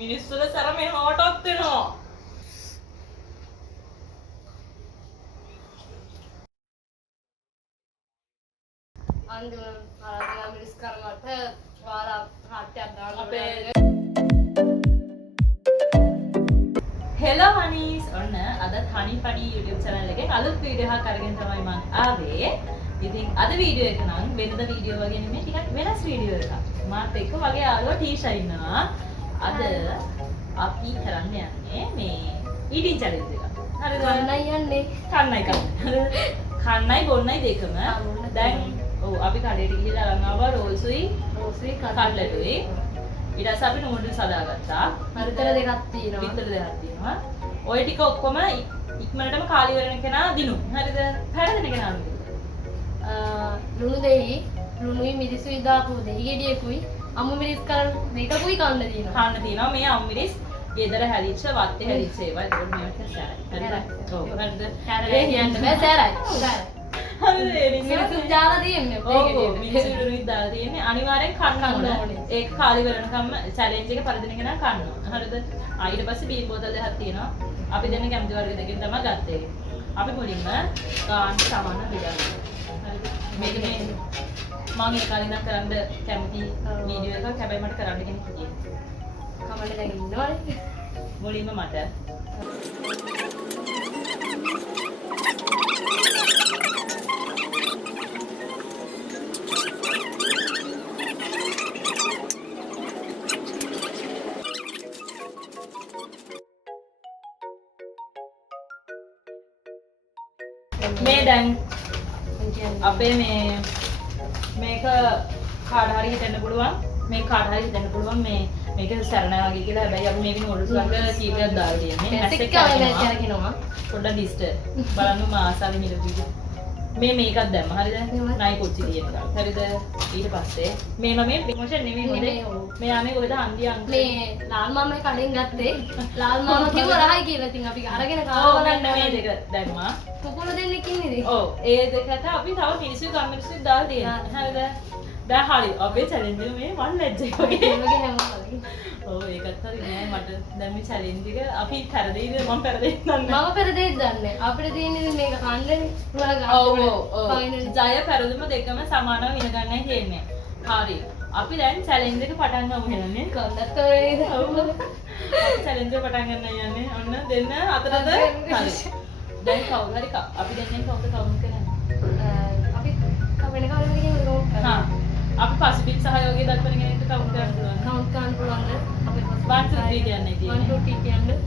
මිනිස්සුල සැර මේ හොටත් වෙනවා. අන්තිම ආරාධනා මිස් කරනකොට ඔයාලා හත්යක් දාන්න අපේ හෙලෝ හනීස් ඔන්න අද හනි පඩි YouTube channel එකේ අලුත් වීඩියෝ එකක් අරගෙන තමයි මම ආවේ. ඉතින් අද වීඩියෝ එක නම් වෙනද වීඩියෝ වගේ නෙමෙයි ටිකක් වෙනස් වීඩියෝ එකක්. මාත් එක්ක වගේ යාළුවා ටීෂා ඉන්නවා. අද අපි කරන්න යන්නේ මේ eating challenge එක. හරිද? කන්නයි යන්නේ. කන්නයි කන්නේ. කන්නයි බොන්නයි දෙකම. දැන් ඔව් අපි කඩේට ගිහිල්ලා අරන් ආවා රෝල්සුයි කට්ලටුයි. ඊට පස්සේ අපි නූඩල්ස් හදාගත්තා. විතර දෙකක් තියෙනවා. විතර දෙකක් තියෙනවා. ඔය ටික ඔක්කොම ඉක්මනටම කාලි වෙන කෙනා දිනු. හරිද? පැරදෙන කෙනා දිනු. ලුණු දෙහි ලුණුයි මිරිසුයි දාපු දෙහි ගෙඩියකුයි අමු මිරිස් කරන් දෙකකුයි කන්න තියෙනවා. කන්න තියෙනවා මේ අමු මිරිස් ගෙදර හැලිච්ච වත්තේ හැලිච්ච ඒවා. ඒක මේවට සැරයි. හරිද? ඔව් හරිද? හැරේ කියන්න බෑ සෑරයි. හරිද? හරිද? ඒ නිසා මිරිසුත් දාලා තියෙන්නේ ඔව් මිරිස් විදුරුයි දාලා තියෙන්නේ. අනිවාර්යෙන් කන්න ඕනේ. ඒක කාලි වෙනකම්ම චැලෙන්ජ් එක පරිදින කෙනා කන්න ඕන. හරිද? ඊට පස්සේ බීර් බෝතල් දෙකක් තියෙනවා. අපි දෙන්න කැමති වර්ග දෙකකින් තමයි ගත්තේ. අපි මුලින්ම ගාන්න සමාන බෙදන්න. හරිද? මේක මේ මම ඒ කාලේ ඉඳන් කරන්න කැමති වීඩියෝ එකක්. හැබැයි මට කරන්න කෙනෙක් හිටියේ. කමන්න දැන් ඉන්නවනේ. මුලින්ම මට මේ දැන් අපේ මේක කාට හරි හිතෙන්න පුළුවන් මේ කාට හරි හිතෙන්න පුළුවන් මේක සැරණ වගේ කියලා. හැබැයි අපි මේක නූඩල්ස් වලට කීපයක් දාලා තියෙන්නේ. මැස් එක කරගෙනවා. පොඩ්ඩක් ඩිස්ටර් බලන්න මා ආසාවෙන් ඉඳලා මේකක් දැම්ම. හරිද? නයි කොච්චි තියෙන එක. හරිද? ඊට පස්සේ මේ ප්‍රොමෝෂන් නෙමෙයි හොඳේ. මෙයා මේ කොහෙද හන්දිය අංකල් මේ ලාල් මාමයි කඩෙන් ගත්තේ. ලාල් මාමා කිව්වා රහයි කියලා. ඉතින් අපි අරගෙන කාවා බලන්න මේ දෙක දැම්මා. කුකුළු දෙන්නෙක් ඉන්නේද? ඔව් ඒ දෙකට අපි තව මිනිස්සු ගම් මිනිස්සු දාලා තියෙනවා. හරිද? දැන් හරි අපේ චැලෙන්ජ් එක මේ මන් ලැජ්ජයි වගේ. ඒ වගේ හැමෝම. ඔව් ඒකත් හරි නෑ මට දැන් මේ චැලෙන්ජ් එක අපි පෙරදෙයිද මම පෙරදෙයිද දන්නේ මම පෙරදෙයිද දන්නේ. අපිට තියෙන්නේ මේක කන්නේ. ඔව් ජය පෙරදුම දෙකම සමානව වින ගන්නයි කියන්නේ. හරි. අපි දැන් චැලෙන්ජ් එක පටන් ගමු හෙලන්නේ. කන්නත් ඔයද? ඔව්. අපි චැලෙන්ජ් එක පටන් ගන්න යන්නේ. ඔන්න දෙන්න අතරද හරි. දැන් කවුරු හරි අපි දෙන්නේ කවුද කවුන්ට් කරන්නේ? අපි කවෙන කවුරුද කියන්නේ කවුන්ට් කරන්නේ? හා. අපි පසුබිම් සහයෝගය දක්වන කෙනෙක්ට කවුන්ට් කරන්න පුළුවන්. කවුන්ට් කරන්න පුළුවන්ද? අපි 1 2 3 කියන්නේ තියෙන්නේ. 1 2 3 කියන්නේ.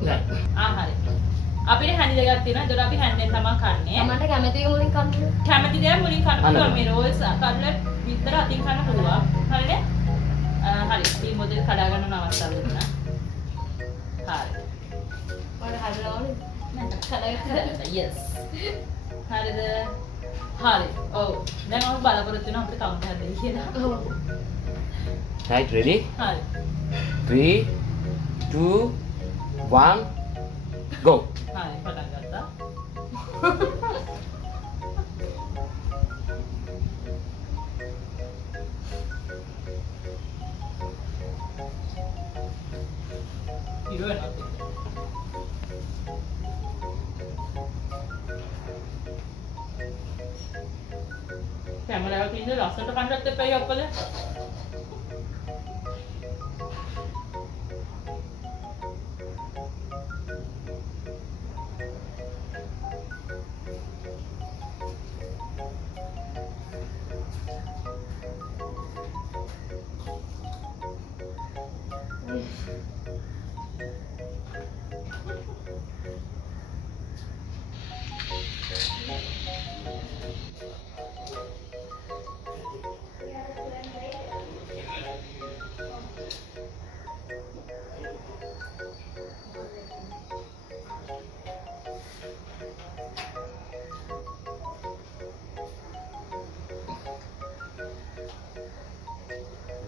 හරි. අපිට හැඳි දෙකක් තියෙනවා. ඒකට අපි හැන්දෙන් තමයි කන්නේ. මට කැමති එක මුලින් කන්න. කැමති දේ මුලින් කන්න පුළුවන්. මේ රෝල්ස් කට්ලට් විතර අතින් කන්න පුළුවන්. හරිද? හරි. මේ මොදල් කඩා ගන්න අවස්ථාව දුන්නා. හරි. මට හදලා ඕනේ. කඩා yes. හරිද? හරි. ඔව්. දැන් අපි බලාපොරොත්තු වෙනවා අපිට කවුන්ට් එකක් දෙන්න කියලා. ඔව්. Right, ready? හරි. 3, 2, 1, go. හරි පටන් ගත්තා. ඉර වෙනවා. කැමරාවක ඉන්න ලස්සනට කන්නත් එපා අප්පල.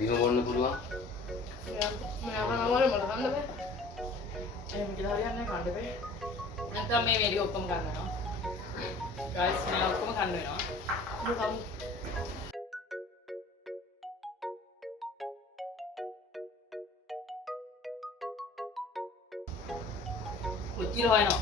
බිම බොන්න පුළුවන්. මම මට කන්න බෑ. එහෙම කියලා හරියන්නේ කන්න බෑ. නැත්නම් මේ වීඩියෝ ඔක්කොම ගන්නවා. guys මේ ඔක්කොම කන්න වෙනවා. කමු. කොච්චර හොයනවා.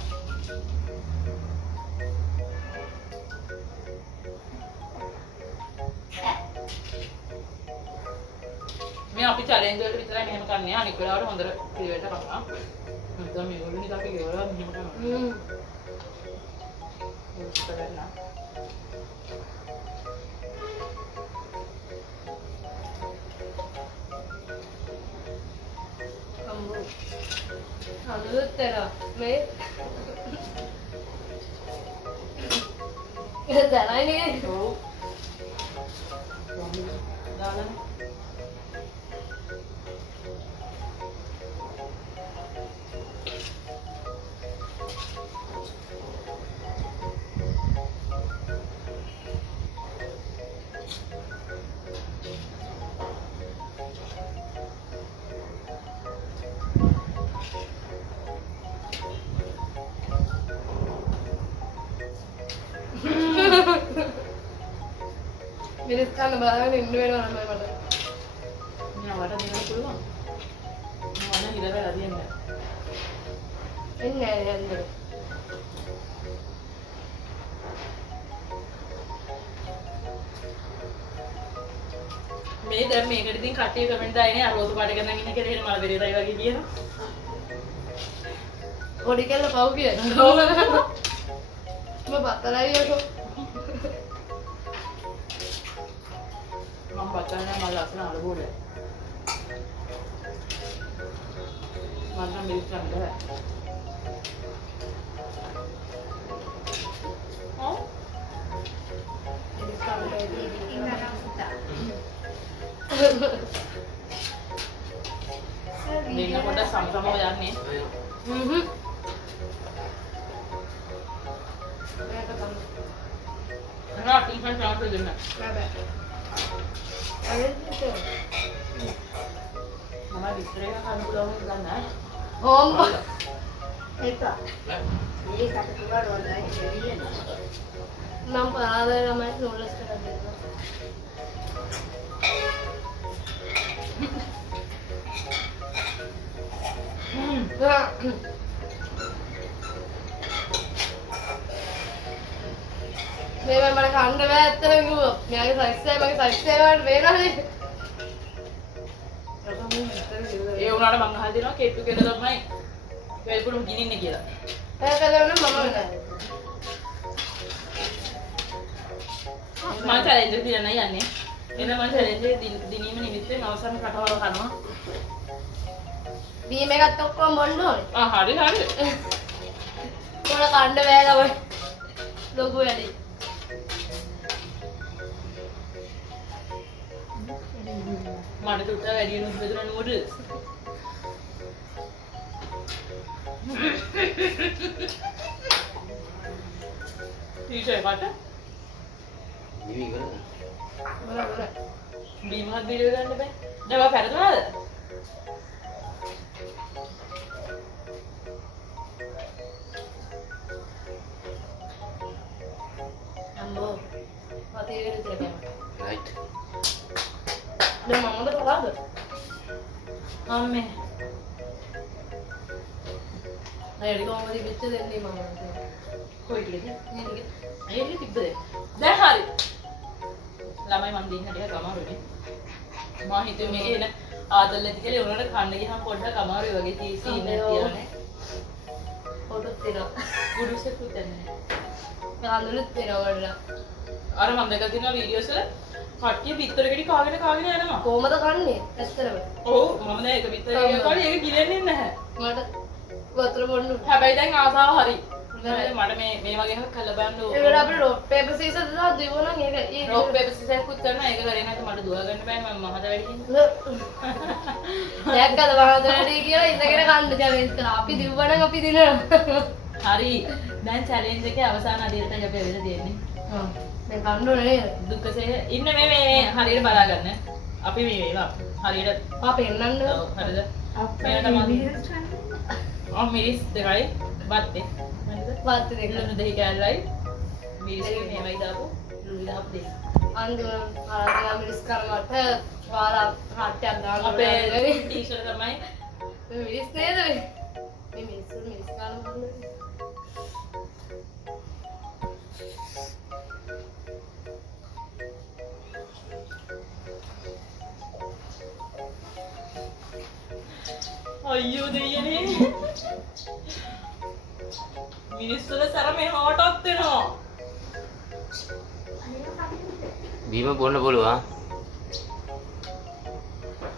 මේ අපි චැලෙන්ජ් වලට විතරයි මෙහෙම කරන්නේ. අනික වෙලාවට හොඳට පිළිවෙලට කරනවා. නැත්නම් මේගොල්ලෝ නිකන් අපි ගෙවලා මෙහෙම කරනවා. ඒක කරලා. අම්මෝ. අලුත්තර මේ දැනයිනේ. ඔව්. දාලා මිරිස් කන්න බලාගෙන ඉන්න වෙනවා නම් මට. මම වට දෙන්න පුළුවන්. මම වන හිර වෙලා දෙන්න. එන්නේ නැහැ යන්නේ. මේ දැන් මේකට ඉතින් කට්ටිය කමෙන්ට් දාන්නේ අර රෝස පාට ගන්න ඉන්න කියලා එහෙම මල බෙරේතයි වගේ කියනවා. පොඩි කෙල්ල පව් කියනවා. මම බතරයි යකෝ. මම බතන්නේ මල ලස්සන අලගෝල. මම නම් මිරිස් ගන්න බෑ. ඔව්. මිරිස් කන්න බැරි. දෙන්න කොට සමසම යන්නේ. මේක තමයි. අර ටිකන් ටාප් දෙන්න. බෑ. අරෙන්න. මම විස්තරේ කන්න පුළුවන් ගන්න. හොම්බ. Left. නම් පාරේ ළමයි නෝලස් කරලා දෙනවා. මේ මම කන්න බෑ ඇත්තටම කිව්වා. මෙයාගේ සයිස් එක මගේ සයිස් එක වලට වේනහනේ. ඒ උනාට මං අහලා දෙනවා කෙට්ටු කෙල තමයි වෙල්පුරුම් ගිනින්නේ කියලා. ඒක කළා නම් මම වෙනවා. මම චැලෙන්ජ් එක දිනන යන්නේ. එන මම චැලෙන්ජ් එක දිනීම නිමිත්තෙන් අවසන් කටවල කරනවා. බීම එකත් ඔක්කොම බොන්න ඕනේ. හරි හරි. මොන කන්න බෑ ළමයි. ලොකු වැඩි. මට තුට වැඩි වෙනුත් බෙදුන නූඩල්ස්. ටීචර් කට Ini gimana? බල. බීමත් බීඩියෝ ගන්න බෑ. දැන් ඔයා පෙරදුනාද? අම්මෝ. වතේ විතර ගම. Right. දැන් මමද කලාද? අම්මේ. අයියෝ කොහොමද පිට දෙන්නේ මම. කොයි ටිකද? නේද? අයියෝ තිබ්බද? දැන් හරි. ළමයි මන් දෙන්න ටිකක් අමාරුනේ. මම හිතුවේ මේකේ එන ආදල් නැති කියලා උනට කන්න ගියහම පොඩ්ඩක් අමාරුයි වගේ සීන් එකක් තියලානේ. ෆොටෝස් තියෙනවා. ගුඩුසෙකුත් නැහැ. ගානුලුත් තියෙනවා වඩා. අර මම දැකලා තියෙනවා වීඩියෝස් වල කට්ටිය පිටරකෙඩි කාගෙන යනවා. කොහමද කන්නේ? ඇත්තටම. ඔව් මම දැන් ඒක පිටරේ කාලේ ඒක ගිලෙන්නේ නැහැ. මට වතුර බොන්න. හැබැයි දැන් ආසාව හරි. මට මේ වගේ එකක් කළ බලන්න ඕන. ඒකට අපිට රොක් පේපර් සීසර් දාලා දිවුණා නම් ඒක රොක් පේපර් සිසර්කුත් කරනවා. ඒක කරේ නැත්නම් මට දුව ගන්න බෑ මම මහත වැඩි හින්දා. දැක්කද මහත වැඩි කියලා ඉඳගෙන කන්න චැලෙන්ජ් කරා. අපි දිව්වනම් අපි දිනනවා. හරි. දැන් චැලෙන්ජ් එකේ අවසාන අදියරටයි අපි ඇවිල්ලා තියෙන්නේ. ඔව්. දැන් කන්න ඕනේ නේද? දුක්කසේ ඉන්න මේ හරියට බලා ගන්න. අපි මේ වේවා. හරියට ආ පෙන්නන්න. ඔව් හරිද? අපේ තමයි. මිරිස් දෙකයි බත් එක. හරිද? වත් දෙක. ලුණු දෙහි කෑල්ලයි. මිරිස් මේවයි දාපු. ලුණු දාපු දෙක. අන්තිම ආරාධනා මිරිස් කරමට වාලා හට්ටයක් දාන්න අපේ ටීචර් තමයි මිරිස් නේද මේ? මේ මිනිස්සු මිනිස් කාලම දුන්නේ. අයියෝ දෙයියනේ. මිනිස්සුල සර මෙහාටත් වෙනවා. බීම බොන්න පුළුවන්.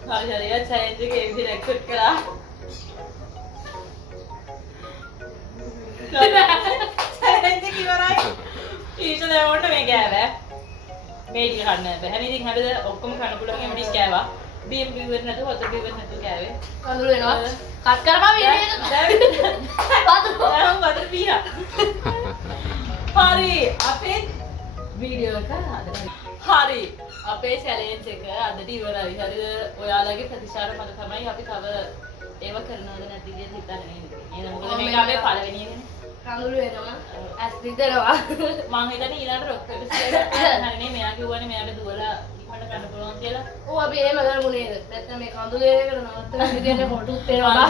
හරි හරි චැලෙන්ජ් එකේ විදිහට ඇක්සෙප්ට් කරා. චැලෙන්ජ් එක ඉවරයි. ඊට දැන් මේ ගෑවේ. මේ ටික කන්න බැහැ. ඉතින් හරිද ඔක්කොම කන්න පුළුවන් එමඩිස් කෑවා. බීම් බීවර් නැතුව හොත බීවර් නැතුව කෑවේ. කඳුළු වෙනවා. කට් කරපන් වීඩියෝ එක. දැන් වදර පීහා. හරි අපේ වීඩියෝ එක හරි අපේ චැලෙන්ජ් එක අදට ඉවරයි. හරිද? ඔයාලගේ ප්‍රතිචාර මත තමයි අපි තව ඒව කරනවද නැති කියලා හිතන්නේ ඉන්නේ. එහෙනම් මොකද මේක අපේ පළවෙනි එකනේ. කඳුළු වෙනවා. ඇස් දිදෙනවා. මං හිතන්නේ ඊළඟට රොක් එක හරිනේ මෙයා කිව්වනේ මෙයාට දුවලා ඉක්මනට කන්න පුළුවන් කියලා. ඔව් අපි එහෙම කරමු නේද? නැත්නම් මේ කඳුළු එකට නවත්තන විදියට ෆොටෝත් එනවා.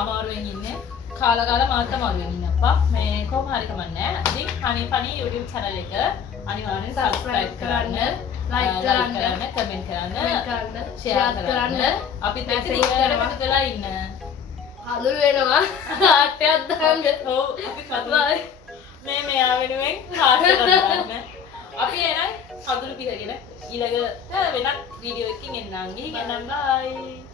අමාරුවෙන් ඉන්නේ. කාලා කාලා මාත් අමාරුවෙන් ඉන්නේ අප්පා. මේ කොහොම හරි කමන්නේ නැහැ. ඉතින් Honey Funny YouTube channel එක අනිවාර්යෙන් subscribe කරන්න, like කරන්න, comment කරන්න, share කරන්න. අපිත් එක්ක දිගටම එකතු වෙලා ඉන්න. කඳුළු වෙනවා. ආටයක් දාන්න. ඔව් අපි කඳුළු මේ මෙයා වෙනුවෙන් කාටද කරන්න. අපි එනයි කඳුළු පිහගෙන ඊළඟට වෙනත් වීඩියෝ එකකින් එන්නම්. ගිහින් එන්නම්. bye.